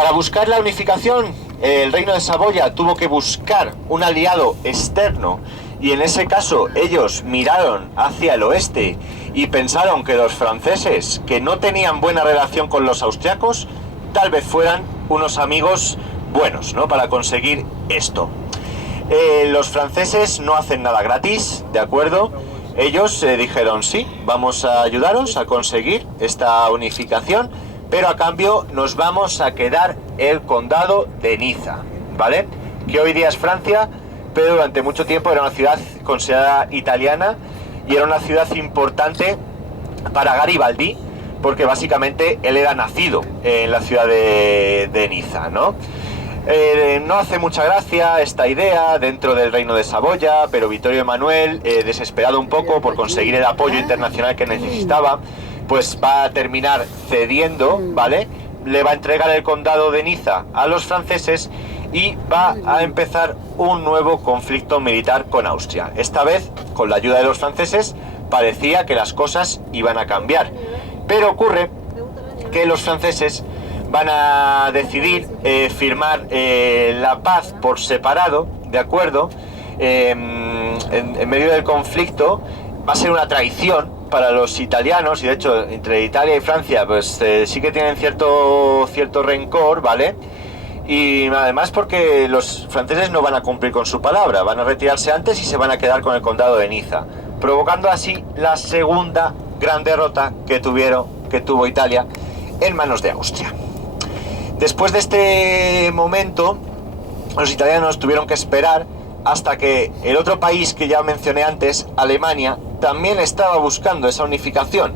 Para buscar la unificación, el reino de Saboya tuvo que buscar un aliado externo, y en ese caso ellos miraron hacia el oeste y pensaron que los franceses, que no tenían buena relación con los austriacos, tal vez fueran unos amigos buenos, ¿no?, para conseguir esto. Los franceses no hacen nada gratis, ¿de acuerdo? Ellos dijeron, sí, vamos a ayudaros a conseguir esta unificación, pero a cambio nos vamos a quedar el condado de Niza, ¿vale? Que hoy día es Francia, pero durante mucho tiempo era una ciudad considerada italiana y era una ciudad importante para Garibaldi, porque básicamente él era nacido en la ciudad de Niza, ¿no? No hace mucha gracia esta idea dentro del reino de Saboya, pero Vittorio Emanuel, desesperado un poco por conseguir el apoyo internacional que necesitaba, pues va a terminar cediendo, ¿vale? Le va a entregar el condado de Niza a los franceses y va a empezar un nuevo conflicto militar con Austria. Esta vez, con la ayuda de los franceses, parecía que las cosas iban a cambiar. Pero ocurre que los franceses van a decidir firmar la paz por separado, ¿de acuerdo? En medio del conflicto. Va a ser una traición para los italianos, y de hecho entre Italia y Francia pues sí que tienen cierto rencor, ¿vale? Y además porque los franceses no van a cumplir con su palabra, van a retirarse antes y se van a quedar con el condado de Niza, provocando así la segunda gran derrota que tuvo Italia en manos de Austria. Después de este momento, los italianos tuvieron que esperar hasta que el otro país que ya mencioné antes, Alemania, también estaba buscando esa unificación.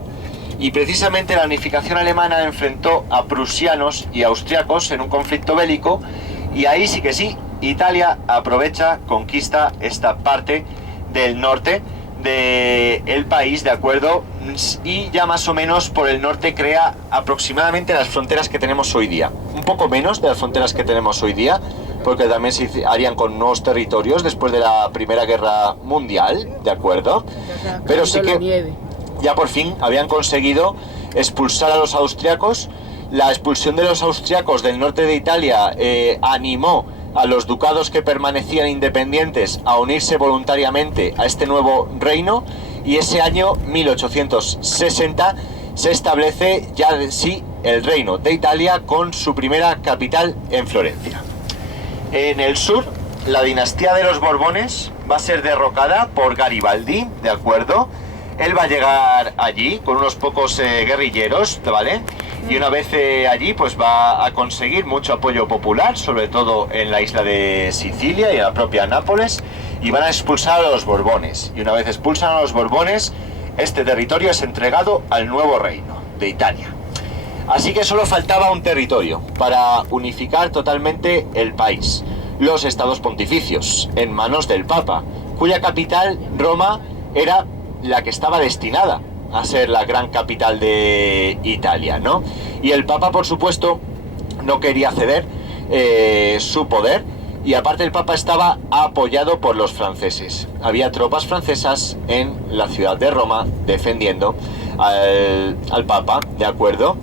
Y precisamente la unificación alemana enfrentó a prusianos y austriacos en un conflicto bélico, y ahí sí que sí, Italia aprovecha, conquista esta parte del norte del país, ¿de acuerdo? Y ya más o menos por el norte crea aproximadamente las fronteras que tenemos hoy día. Un poco menos de las fronteras que tenemos hoy día, porque también se harían con nuevos territorios después de la Primera Guerra Mundial, ¿de acuerdo? Pero sí que ya por fin habían conseguido expulsar a los austriacos. La expulsión de los austriacos del norte de Italia animó a los ducados que permanecían independientes a unirse voluntariamente a este nuevo reino, y ese año 1860 se establece ya sí el reino de Italia con su primera capital en Florencia. En el sur, la dinastía de los Borbones va a ser derrocada por Garibaldi, ¿de acuerdo? Él va a llegar allí con unos pocos guerrilleros, ¿vale? Y una vez allí, pues va a conseguir mucho apoyo popular, sobre todo en la isla de Sicilia y en la propia Nápoles, y van a expulsar a los Borbones. Y una vez expulsan a los Borbones, este territorio es entregado al nuevo reino de Italia. Así que solo faltaba un territorio para unificar totalmente el país: los estados pontificios, en manos del Papa, cuya capital, Roma, era la que estaba destinada a ser la gran capital de Italia, ¿no? Y el Papa, por supuesto, no quería ceder su poder, y aparte el Papa estaba apoyado por los franceses. Había tropas francesas en la ciudad de Roma defendiendo al Papa, ¿de acuerdo?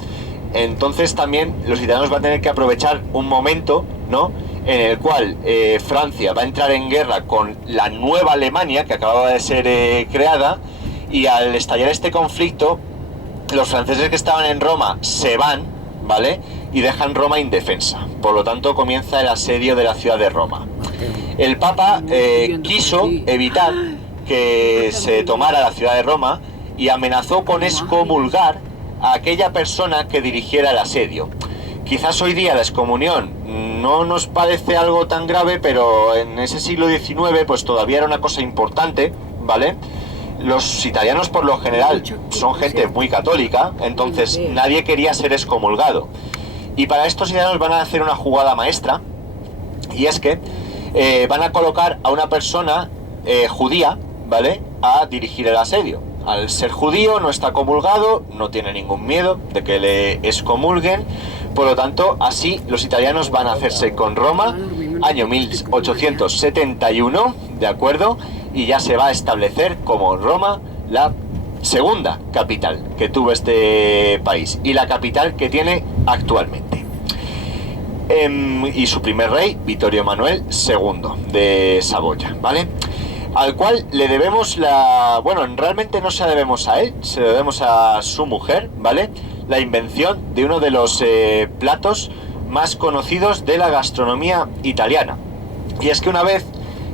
Entonces también los italianos van a tener que aprovechar un momento, ¿no?, en el cual Francia va a entrar en guerra con la nueva Alemania que acababa de ser creada, y al estallar este conflicto, los franceses que estaban en Roma se van, ¿vale?, y dejan Roma indefensa. Por lo tanto comienza el asedio de la ciudad de Roma. El Papa quiso evitar que se tomara la ciudad de Roma y amenazó con excomulgar a aquella persona que dirigiera el asedio. Quizás hoy día la excomunión no nos parece algo tan grave, pero en ese siglo XIX pues todavía era una cosa importante, ¿vale? Los italianos por lo general son gente muy católica, entonces nadie quería ser excomulgado. Y para estos italianos van a hacer una jugada maestra, y es que van a colocar a una persona judía, ¿vale?, a dirigir el asedio. Al ser judío, no está comulgado, no tiene ningún miedo de que le excomulguen. Por lo tanto, así los italianos van a hacerse con Roma, año 1871, ¿de acuerdo? Y ya se va a establecer como Roma la segunda capital que tuvo este país, y la capital que tiene actualmente. Y su primer rey, Vittorio Emanuele II de Saboya, ¿vale? Al cual le debemos bueno, realmente no se la debemos a él, se la debemos a su mujer, ¿vale? La invención de uno de los platos más conocidos de la gastronomía italiana. Y es que una vez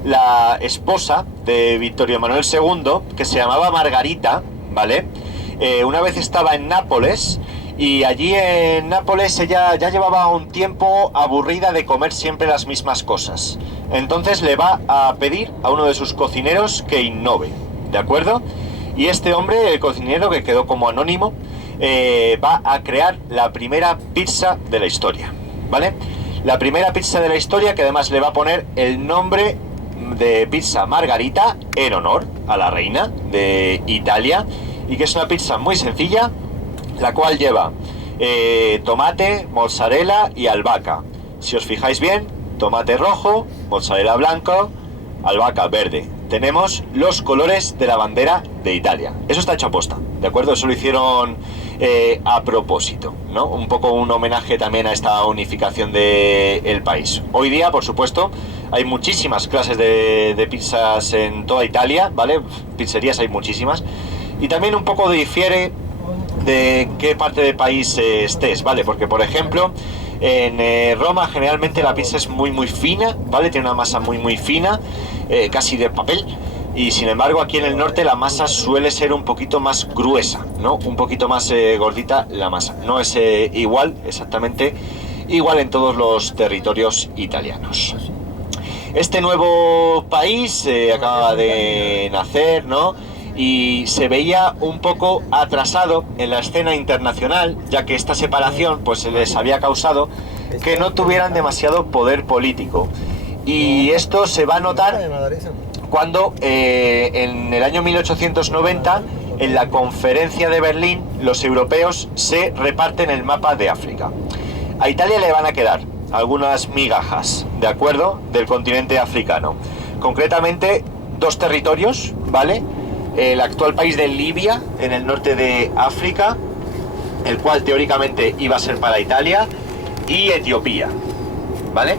la esposa de Vittorio Emanuele II, que se llamaba Margarita, ¿vale? Una vez estaba en Nápoles, y allí en Nápoles ella ya llevaba un tiempo aburrida de comer siempre las mismas cosas. Entonces le va a pedir a uno de sus cocineros que innove, ¿de acuerdo? Y este hombre, el cocinero, que quedó como anónimo, va a crear la primera pizza de la historia, ¿vale? La primera pizza de la historia, que además le va a poner el nombre de pizza Margarita en honor a la reina de Italia, y que es una pizza muy sencilla, la cual lleva tomate, mozzarella y albahaca. Si os fijáis bien, tomate rojo, mozzarella blanco, albahaca verde. Tenemos los colores de la bandera de Italia. Eso está hecho a posta, ¿de acuerdo? Eso lo hicieron a propósito, ¿no? Un poco un homenaje también a esta unificación del país. Hoy día, por supuesto, hay muchísimas clases de pizzas en toda Italia, ¿vale? Pizzerías hay muchísimas. Y también un poco difiere de qué parte del país estés, ¿vale? Porque, por ejemplo, en Roma generalmente la pizza es muy fina, ¿vale? Tiene una masa muy fina, casi de papel. Y sin embargo aquí en el norte la masa suele ser un poquito más gruesa, ¿no? Un poquito más gordita la masa. No es exactamente igual en todos los territorios italianos. Este nuevo país acaba de nacer, ¿no? Y se veía un poco atrasado en la escena internacional, ya que esta separación pues les había causado que no tuvieran demasiado poder político. Y esto se va a notar cuando en el año 1890, en la conferencia de Berlín, los europeos se reparten el mapa de África. A Italia le van a quedar algunas migajas, ¿de acuerdo?, del continente africano. Concretamente, 2 territorios, ¿vale? El actual país de Libia, en el norte de África, el cual teóricamente iba a ser para Italia, y Etiopía, ¿vale?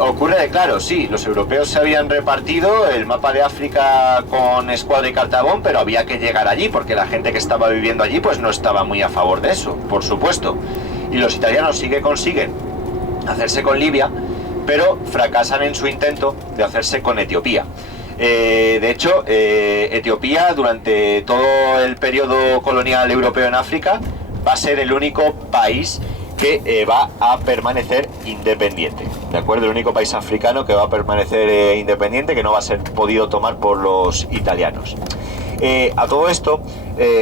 Ocurre de, claro, sí, los europeos se habían repartido el mapa de África con escuadra y cartabón, pero había que llegar allí, porque la gente que estaba viviendo allí pues no estaba muy a favor de eso, por supuesto. Y los italianos sí que consiguen hacerse con Libia, pero fracasan en su intento de hacerse con Etiopía. De hecho, Etiopía durante todo el periodo colonial europeo en África va a ser el único país que va a permanecer independiente, ¿de acuerdo? El único país africano que va a permanecer independiente, que no va a ser podido tomar por los italianos. A todo esto,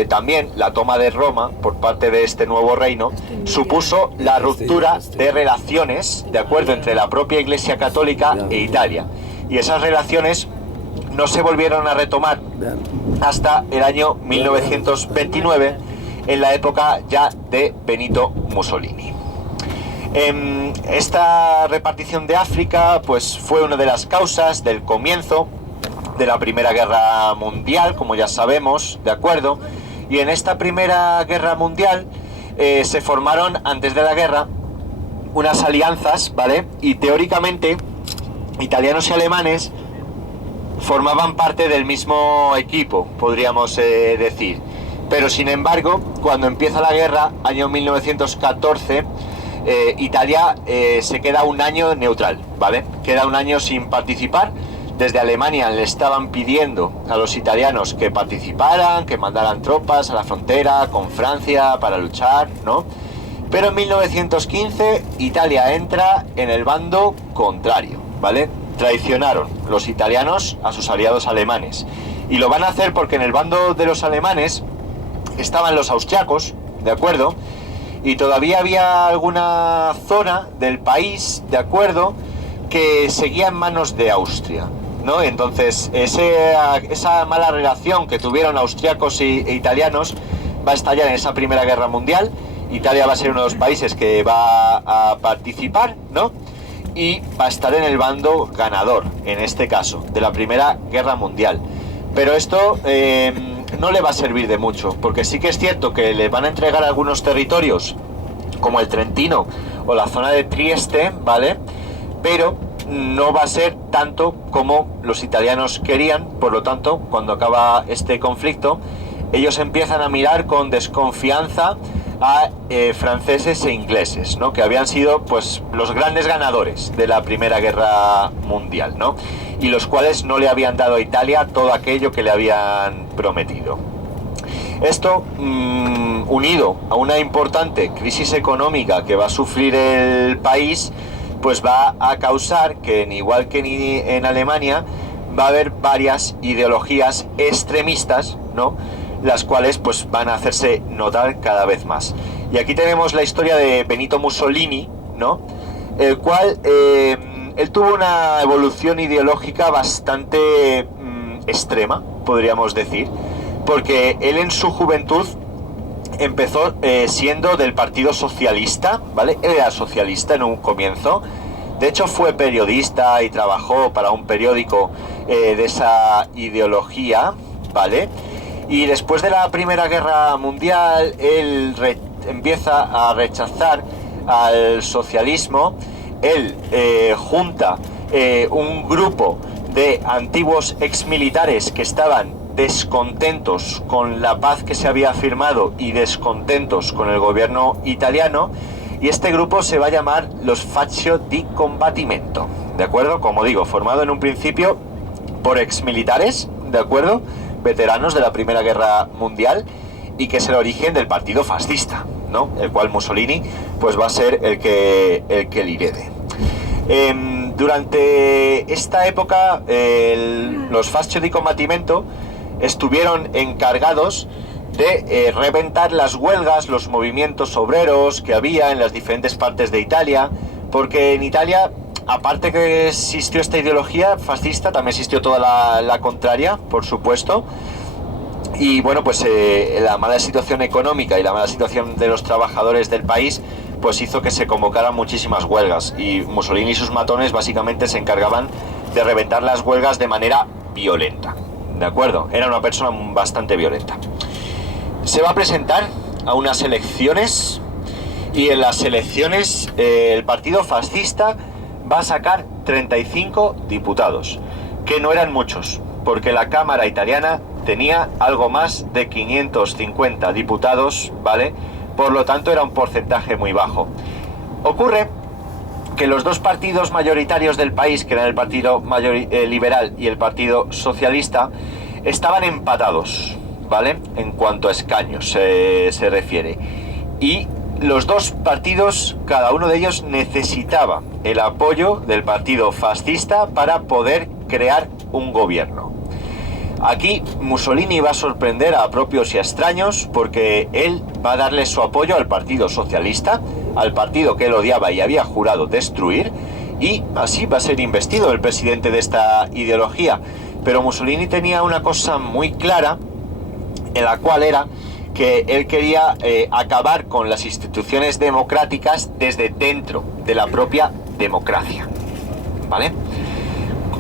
también la toma de Roma por parte de este nuevo reino supuso la ruptura de relaciones, ¿de acuerdo?, entre la propia Iglesia Católica e Italia. Y esas relaciones no se volvieron a retomar hasta el año 1929, en la época ya de Benito Mussolini. Esta repartición de África pues fue una de las causas del comienzo de la Primera Guerra Mundial, como ya sabemos, ¿de acuerdo? Y en esta Primera Guerra Mundial se formaron antes de la guerra unas alianzas, ¿vale? Y teóricamente italianos y alemanes formaban parte del mismo equipo, podríamos decir. Pero sin embargo, cuando empieza la guerra, año 1914, Italia se queda un año neutral, ¿vale? Queda un año sin participar. Desde Alemania le estaban pidiendo a los italianos que participaran, que mandaran tropas a la frontera con Francia para luchar, ¿no? Pero en 1915 Italia entra en el bando contrario, ¿vale? Traicionaron los italianos a sus aliados alemanes. Y lo van a hacer porque en el bando de los alemanes estaban los austriacos, ¿de acuerdo? Y todavía había alguna zona del país, ¿de acuerdo?, que seguía en manos de Austria, ¿no? Entonces esa mala relación que tuvieron austriacos e italianos va a estallar en esa Primera Guerra Mundial. Italia va a ser uno de los países que va a participar, ¿no? Y va a estar en el bando ganador, en este caso, de la Primera Guerra Mundial. Pero esto no le va a servir de mucho, porque sí que es cierto que le van a entregar algunos territorios, como el Trentino o la zona de Trieste, ¿vale? Pero no va a ser tanto como los italianos querían. Por lo tanto, cuando acaba este conflicto, ellos empiezan a mirar con desconfianza a franceses e ingleses, ¿no? Que habían sido pues los grandes ganadores de la Primera Guerra Mundial, ¿no? Y los cuales no le habían dado a Italia todo aquello que le habían prometido. Esto, unido a una importante crisis económica que va a sufrir el país, pues va a causar que, igual que en Alemania, va a haber varias ideologías extremistas, ¿no? Las cuales pues van a hacerse notar cada vez más. Y aquí tenemos la historia de Benito Mussolini, ¿no? El cual él tuvo una evolución ideológica bastante extrema, podríamos decir, porque él en su juventud empezó siendo del Partido Socialista, ¿vale? Él era socialista en un comienzo. De hecho fue periodista y trabajó para un periódico de esa ideología, ¿vale? Y después de la Primera Guerra Mundial, él empieza a rechazar al socialismo. Él junta un grupo de antiguos exmilitares que estaban descontentos con la paz que se había firmado y descontentos con el gobierno italiano, y este grupo se va a llamar los Faccio di Combattimento, ¿de acuerdo? Como digo, formado en un principio por exmilitares, ¿de acuerdo?, veteranos de la Primera Guerra Mundial, y que es el origen del partido fascista, ¿no? El cual Mussolini pues va a ser el que lidere. Durante esta época los Faccio di Combattimento estuvieron encargados de reventar las huelgas, los movimientos obreros que había en las diferentes partes de Italia, porque en Italia, aparte que existió esta ideología fascista, también existió toda la contraria, por supuesto. Y bueno, pues la mala situación económica y la mala situación de los trabajadores del país pues hizo que se convocaran muchísimas huelgas, y Mussolini y sus matones básicamente se encargaban de reventar las huelgas de manera violenta, ¿de acuerdo? Era una persona bastante violenta. Se va a presentar a unas elecciones, y en las elecciones el partido fascista va a sacar 35 diputados, que no eran muchos, porque la Cámara italiana tenía algo más de 550 diputados, ¿vale? Por lo tanto era un porcentaje muy bajo. Ocurre que los dos partidos mayoritarios del país, que eran el Partido Liberal y el Partido Socialista, estaban empatados, ¿vale? En cuanto a escaños se refiere. Y los dos partidos, cada uno de ellos necesitaba el apoyo del partido fascista para poder crear un gobierno. Aquí Mussolini va a sorprender a propios y a extraños, porque él va a darle su apoyo al Partido Socialista, al partido que él odiaba y había jurado destruir, y así va a ser investido el presidente de esta ideología. Pero Mussolini tenía una cosa muy clara, en la cual era que él quería acabar con las instituciones democráticas desde dentro de la propia democracia, ¿vale?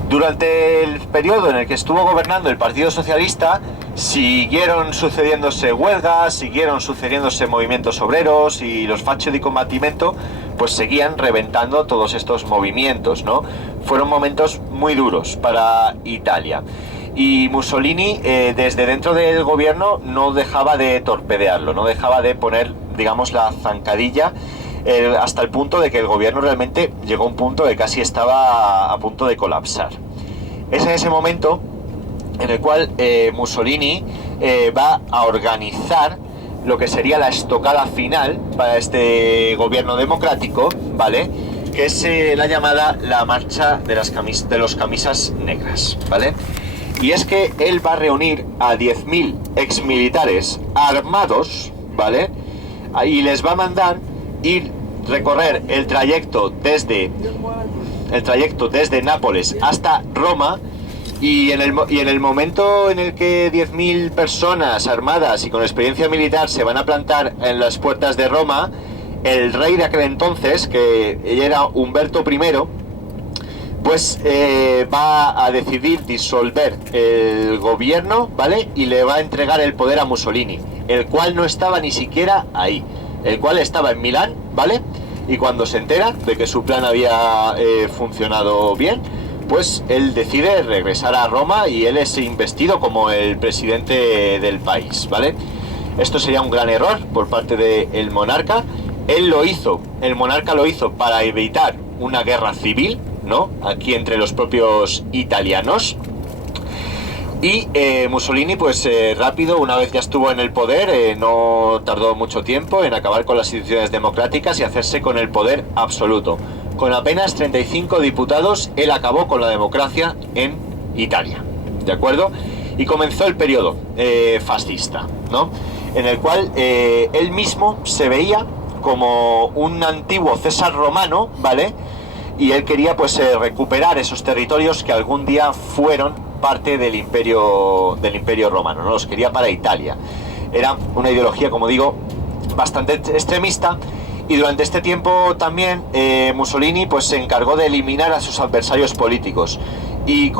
Durante el periodo en el que estuvo gobernando el Partido Socialista, siguieron sucediéndose huelgas, siguieron sucediéndose movimientos obreros, y los Faccio di Combattimento pues seguían reventando todos estos movimientos, ¿no? Fueron momentos muy duros para Italia, y Mussolini desde dentro del gobierno no dejaba de torpedearlo, no dejaba de poner, digamos, la zancadilla, hasta el punto de que el gobierno realmente llegó a un punto de casi estaba a punto de colapsar. Es en ese momento en el cual Mussolini va a organizar lo que sería la estocada final para este gobierno democrático, ¿vale? Que es la llamada la marcha de los camisas negras, ¿vale? Y es que él va a reunir a 10.000 exmilitares armados, ¿vale? Y les va a mandar recorrer el trayecto desde Nápoles hasta Roma, y en el momento en el que 10.000 personas armadas y con experiencia militar se van a plantar en las puertas de Roma, el rey de aquel entonces, que era Humberto I, pues va a decidir disolver el gobierno, ¿vale? Y le va a entregar el poder a Mussolini, el cual no estaba ni siquiera ahí, el cual estaba en Milán, ¿vale? Y cuando se entera de que su plan había funcionado bien, pues él decide regresar a Roma y él es investido como el presidente del país, ¿vale? Esto sería un gran error por parte del monarca. Él lo hizo, el monarca lo hizo para evitar una guerra civil, ¿no? Aquí entre los propios italianos. Y Mussolini, pues rápido, una vez ya estuvo en el poder, no tardó mucho tiempo en acabar con las instituciones democráticas y hacerse con el poder absoluto. Con apenas 35 diputados, él acabó con la democracia en Italia, ¿de acuerdo? Y comenzó el periodo fascista, ¿no? En el cual él mismo se veía como un antiguo César romano, ¿vale? Y él quería pues recuperar esos territorios que algún día fueron parte del imperio romano, ¿no? Los quería para Italia. Era una ideología, como digo, bastante extremista, y durante este tiempo también Mussolini pues se encargó de eliminar a sus adversarios políticos, y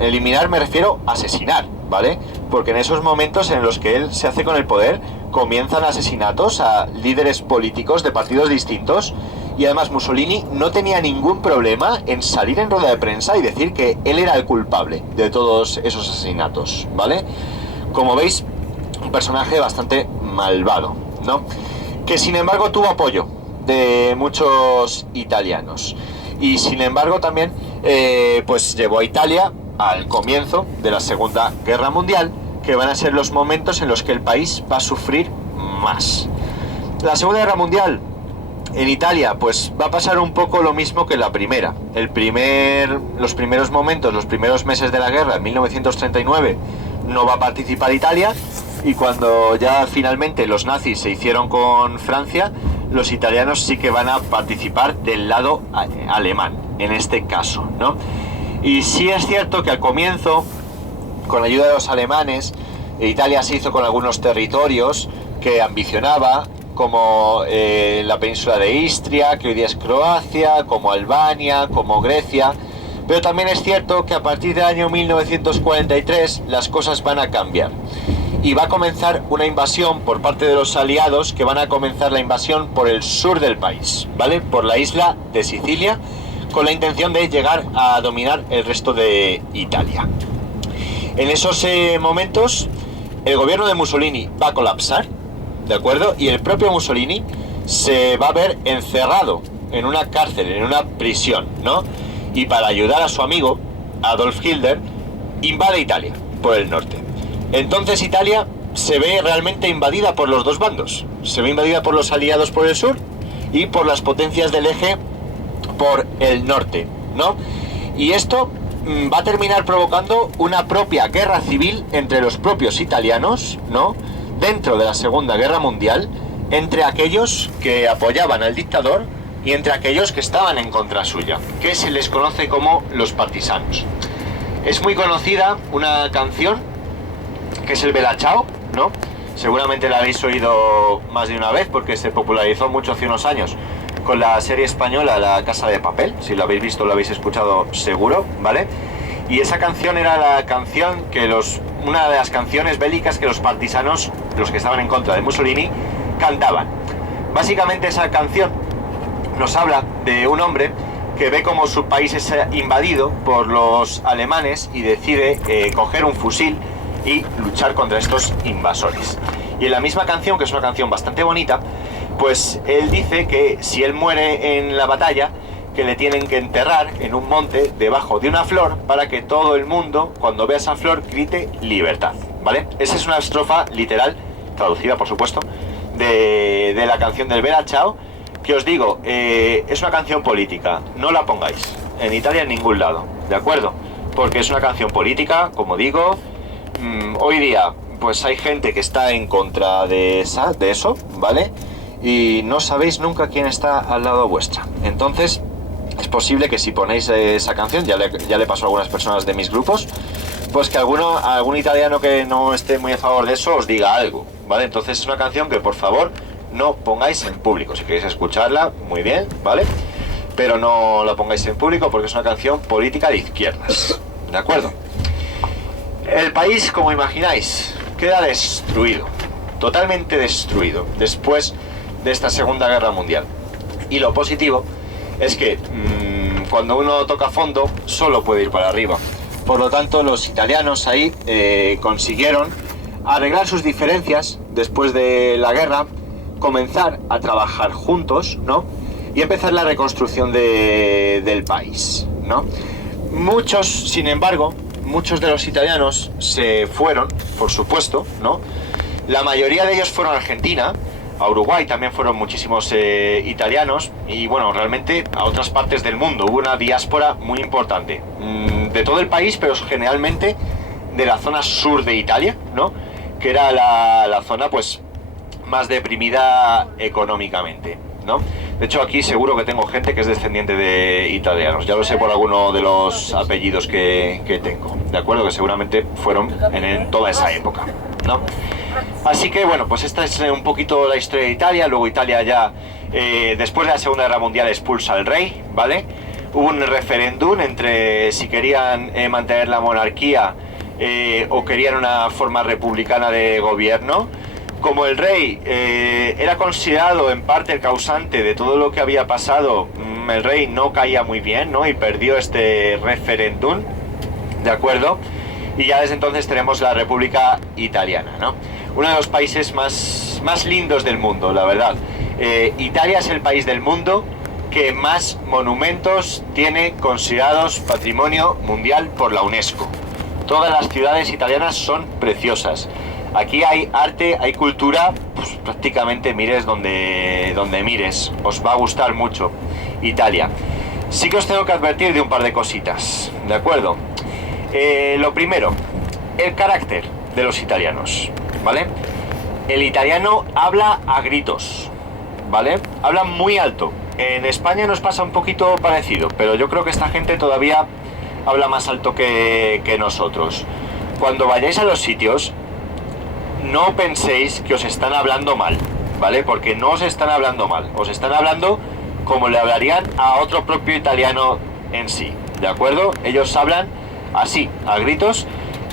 eliminar me refiero a asesinar, ¿vale? Porque en esos momentos en los que él se hace con el poder, comienzan asesinatos a líderes políticos de partidos distintos. Y además Mussolini no tenía ningún problema en salir en rueda de prensa y decir que él era el culpable de todos esos asesinatos, ¿vale? Como veis, un personaje bastante malvado, ¿no? Que sin embargo tuvo apoyo de muchos italianos. Y sin embargo también pues llevó a Italia al comienzo de la Segunda Guerra Mundial, que van a ser los momentos en los que el país va a sufrir más. La Segunda Guerra Mundial en Italia pues va a pasar un poco lo mismo que la primera. Los primeros momentos, los primeros meses de la guerra, en 1939, no va a participar Italia, y cuando ya finalmente los nazis se hicieron con Francia, los italianos sí que van a participar del lado alemán, en este caso, ¿no? Y sí es cierto que al comienzo, con la ayuda de los alemanes, Italia se hizo con algunos territorios que ambicionaba, como la península de Istria, que hoy día es Croacia, como Albania, como Grecia. Pero también es cierto que a partir del año 1943 las cosas van a cambiar. Y va a comenzar una invasión por parte de los aliados, que van a comenzar la invasión por el sur del país, ¿vale? Por la isla de Sicilia, con la intención de llegar a dominar el resto de Italia. En esos momentos, el gobierno de Mussolini va a colapsar, ¿de acuerdo? Y el propio Mussolini se va a ver encerrado en una cárcel, en una prisión, ¿no? Y para ayudar a su amigo, Adolf Hitler, invade Italia por el norte. Entonces Italia se ve realmente invadida por los dos bandos. Se ve invadida por los aliados por el sur y por las potencias del eje por el norte, ¿no? Y esto va a terminar provocando una propia guerra civil entre los propios italianos, ¿no? Dentro de la Segunda Guerra Mundial, entre aquellos que apoyaban al dictador y entre aquellos que estaban en contra suya, que se les conoce como los partisanos. Es muy conocida una canción que es el Bella Ciao, ¿no? Seguramente la habéis oído más de una vez porque se popularizó mucho hace unos años con la serie española La Casa de Papel. Si lo habéis visto, lo habéis escuchado seguro, ¿vale? Y esa canción era la canción que una de las canciones bélicas que los partisanos, los que estaban en contra de Mussolini, cantaban. Básicamente esa canción nos habla de un hombre que ve como su país es invadido por los alemanes y decide coger un fusil y luchar contra estos invasores. Y en la misma canción, que es una canción bastante bonita, pues él dice que si él muere en la batalla, que le tienen que enterrar en un monte debajo de una flor para que todo el mundo, cuando vea esa flor, grite libertad, ¿vale? Esa es una estrofa literal, traducida por supuesto, de la canción del Bella Ciao, que os digo, es una canción política, no la pongáis en Italia en ningún lado, ¿de acuerdo? Porque es una canción política, como digo. Hoy día pues hay gente que está en contra de eso, ¿vale? Y no sabéis nunca quién está al lado vuestra. Entonces es posible que si ponéis esa canción, ya le pasó a algunas personas de mis grupos, pues que algún italiano que no esté muy a favor de eso os diga algo, ¿vale? Entonces es una canción que por favor no pongáis en público. Si queréis escucharla, muy bien, ¿vale? Pero no la pongáis en público porque es una canción política de izquierdas, ¿de acuerdo? El país, como imagináis, queda destruido, totalmente destruido, después de esta Segunda Guerra Mundial. Y lo positivo es que cuando uno toca fondo solo puede ir para arriba. Por lo tanto, los italianos ahí consiguieron arreglar sus diferencias después de la guerra, comenzar a trabajar juntos, ¿no? Y empezar la reconstrucción del país, ¿no? Muchos, sin embargo, muchos de los italianos se fueron, por supuesto, ¿no? La mayoría de ellos fueron a Argentina, a Uruguay también fueron muchísimos italianos, y bueno, realmente a otras partes del mundo. Hubo una diáspora muy importante, de todo el país, pero generalmente de la zona sur de Italia, ¿no? Que era la zona pues más deprimida económicamente, ¿no? De hecho, aquí seguro que tengo gente que es descendiente de italianos. Ya lo sé por alguno de los apellidos que tengo, ¿de acuerdo? Que seguramente fueron en toda esa época, ¿no? Así que, bueno, pues esta es un poquito la historia de Italia. Luego Italia ya, después de la Segunda Guerra Mundial, expulsa al rey, ¿vale? Hubo un referéndum entre si querían mantener la monarquía o querían una forma republicana de gobierno. Como el rey era considerado en parte el causante de todo lo que había pasado, el rey no caía muy bien, ¿no? Y perdió este referéndum, ¿de acuerdo? Y ya desde entonces tenemos la República Italiana, ¿no? Uno de los países más lindos del mundo, la verdad. Italia es el país del mundo que más monumentos tiene considerados Patrimonio Mundial por la UNESCO. Todas las ciudades italianas son preciosas. Aquí hay arte, hay cultura, pues prácticamente mires donde mires. Os va a gustar mucho Italia. Sí que os tengo que advertir de un par de cositas, ¿de acuerdo? Lo primero, el carácter de los italianos, ¿vale? El italiano habla a gritos, ¿vale? Habla muy alto. En España nos pasa un poquito parecido, pero yo creo que esta gente todavía habla más alto que nosotros. Cuando vayáis a los sitios, no penséis que os están hablando mal, ¿vale? Porque no os están hablando mal, os están hablando como le hablarían a otro propio italiano en sí, ¿de acuerdo? Ellos hablan así, a gritos,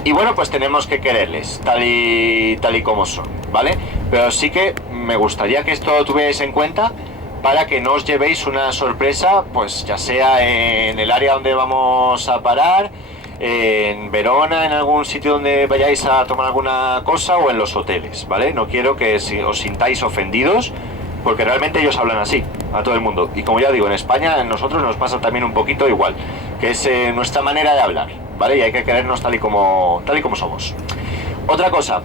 y bueno, pues tenemos que quererles, tal y como son, ¿vale? Pero sí que me gustaría que esto lo tuvierais en cuenta para que no os llevéis una sorpresa, pues ya sea en el área donde vamos a parar, en Verona, en algún sitio donde vayáis a tomar alguna cosa, o en los hoteles, ¿vale? No quiero que os sintáis ofendidos, porque realmente ellos hablan así a todo el mundo. Y como ya digo, en España, a nosotros nos pasa también un poquito igual, que es nuestra manera de hablar, ¿vale? Y hay que querernos tal y como somos. Otra cosa,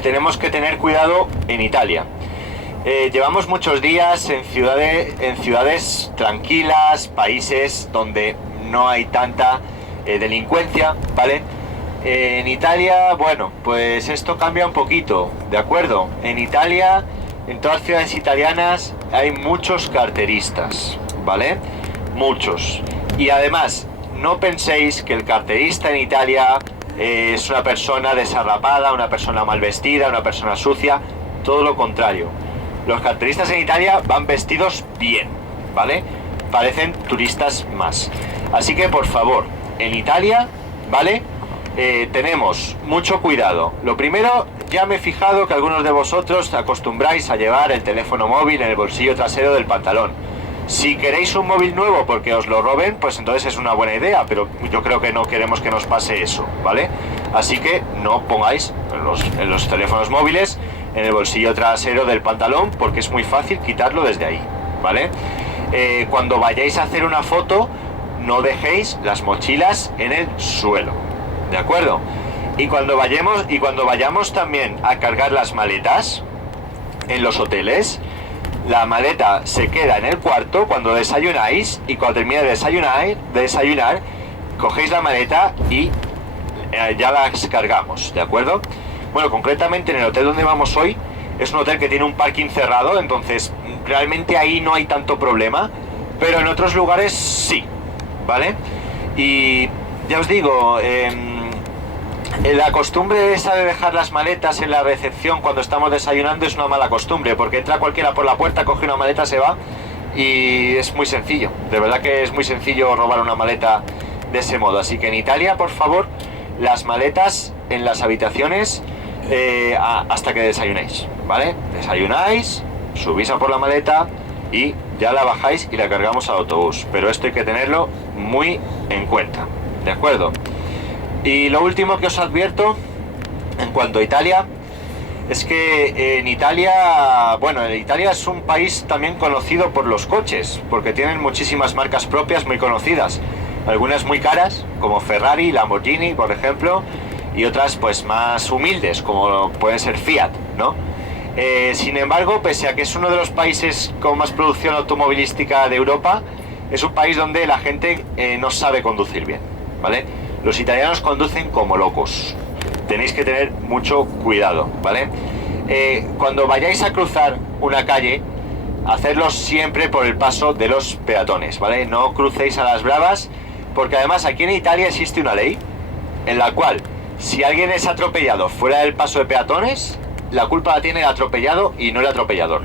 tenemos que tener cuidado en Italia. Llevamos muchos días en ciudades tranquilas, países donde no hay tanta delincuencia, ¿vale? En Italia, bueno, pues esto cambia un poquito, ¿de acuerdo? En Italia, en todas las ciudades italianas, hay muchos carteristas, ¿vale? Muchos. Y además, no penséis que el carterista en Italia es una persona desarrapada, una persona mal vestida, una persona sucia. Todo lo contrario. Los carteristas en Italia van vestidos bien, ¿vale? Parecen turistas más. Así que, por favor, en Italia, ¿vale? Tenemos mucho cuidado. Lo primero, ya me he fijado que algunos de vosotros acostumbráis a llevar el teléfono móvil en el bolsillo trasero del pantalón. Si queréis un móvil nuevo porque os lo roben, pues entonces es una buena idea, pero yo creo que no queremos que nos pase eso, ¿vale? Así que no pongáis en los teléfonos móviles en el bolsillo trasero del pantalón, porque es muy fácil quitarlo desde ahí, ¿vale? Cuando vayáis a hacer una foto, no dejéis las mochilas en el suelo, ¿de acuerdo? Y cuando vayamos también a cargar las maletas en los hoteles, la maleta se queda en el cuarto cuando desayunáis, y cuando termine de desayunar, cogéis la maleta y ya la cargamos, ¿de acuerdo? Bueno, concretamente en el hotel donde vamos hoy, es un hotel que tiene un parking cerrado, entonces realmente ahí no hay tanto problema, pero en otros lugares sí, ¿vale? Y ya os digo, la costumbre esa de dejar las maletas en la recepción cuando estamos desayunando es una mala costumbre, porque entra cualquiera por la puerta, coge una maleta, se va, y es muy sencillo, de verdad que es muy sencillo robar una maleta de ese modo. Así que en Italia, por favor, las maletas en las habitaciones hasta que desayunéis, ¿vale? Desayunáis, subís a por la maleta, y ya la bajáis y la cargamos al autobús. Pero esto hay que tenerlo muy en cuenta, ¿de acuerdo? Y lo último que os advierto en cuanto a Italia es que en Italia, bueno, Italia es un país también conocido por los coches, porque tienen muchísimas marcas propias muy conocidas, algunas muy caras, como Ferrari, Lamborghini, por ejemplo, y otras pues más humildes, como pueden ser Fiat, ¿no? Sin embargo, pese a que es uno de los países con más producción automovilística de Europa, es un país donde la gente no sabe conducir bien, ¿vale? Los italianos conducen como locos. Tenéis que tener mucho cuidado, ¿vale? Cuando vayáis a cruzar una calle, hacedlo siempre por el paso de los peatones, ¿vale? No crucéis a las bravas, porque además aquí en Italia existe una ley en la cual si alguien es atropellado fuera del paso de peatones, la culpa la tiene el atropellado y no el atropellador,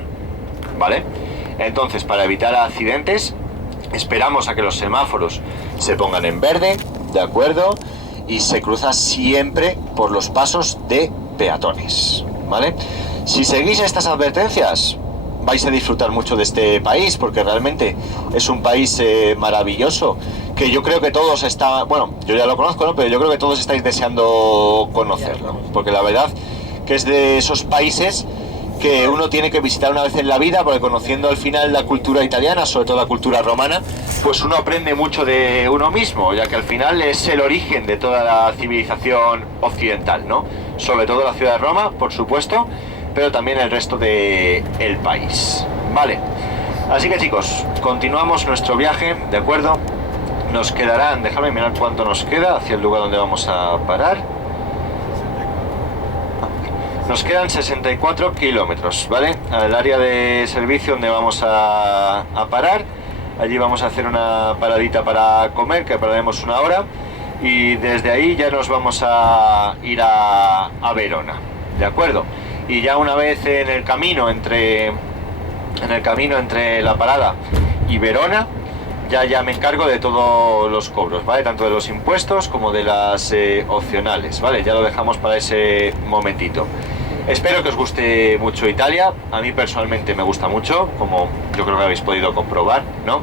¿vale? Entonces, para evitar accidentes, esperamos a que los semáforos se pongan en verde, ¿de acuerdo? Y se cruza siempre por los pasos de peatones, ¿vale? Si seguís estas advertencias, vais a disfrutar mucho de este país, porque realmente es un país maravilloso, que yo creo que todos bueno, yo ya lo conozco, ¿no? Pero yo creo que todos estáis deseando conocerlo, porque la verdad que es de esos países que uno tiene que visitar una vez en la vida, porque conociendo al final la cultura italiana, sobre todo la cultura romana, pues uno aprende mucho de uno mismo, ya que al final es el origen de toda la civilización occidental, ¿no? Sobre todo la ciudad de Roma, por supuesto, pero también el resto del país, ¿vale? Así que chicos, continuamos nuestro viaje, ¿de acuerdo? Nos quedarán, déjame mirar cuánto nos queda hacia el lugar donde vamos a parar. Nos quedan 64 kilómetros, ¿vale? Al área de servicio donde vamos a parar. Allí vamos a hacer una paradita para comer, que pararemos 1 hora. Y desde ahí ya nos vamos a ir a Verona, ¿de acuerdo? Y ya una vez en el camino entre la parada y Verona, ya me encargo de todos los cobros, ¿vale? Tanto de los impuestos como de las opcionales, ¿vale? Ya lo dejamos para ese momentito. Espero que os guste mucho Italia. A mí personalmente me gusta mucho, como yo creo que habéis podido comprobar, ¿no?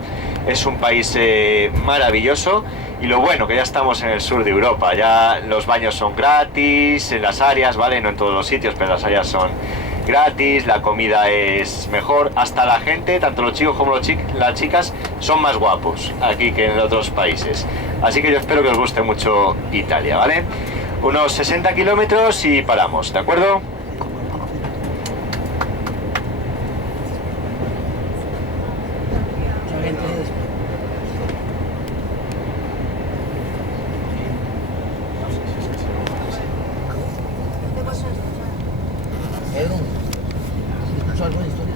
Es un país maravilloso, y lo bueno que ya estamos en el sur de Europa. Ya los baños son gratis en las áreas, ¿vale? No en todos los sitios, pero las áreas son gratis, la comida es mejor, hasta la gente, tanto los chicos como las chicas, son más guapos aquí que en otros países. Así que yo espero que os guste mucho Italia, ¿vale? Unos 60 kilómetros y paramos, ¿de acuerdo? Pedro, ¿escuchó algo de historia?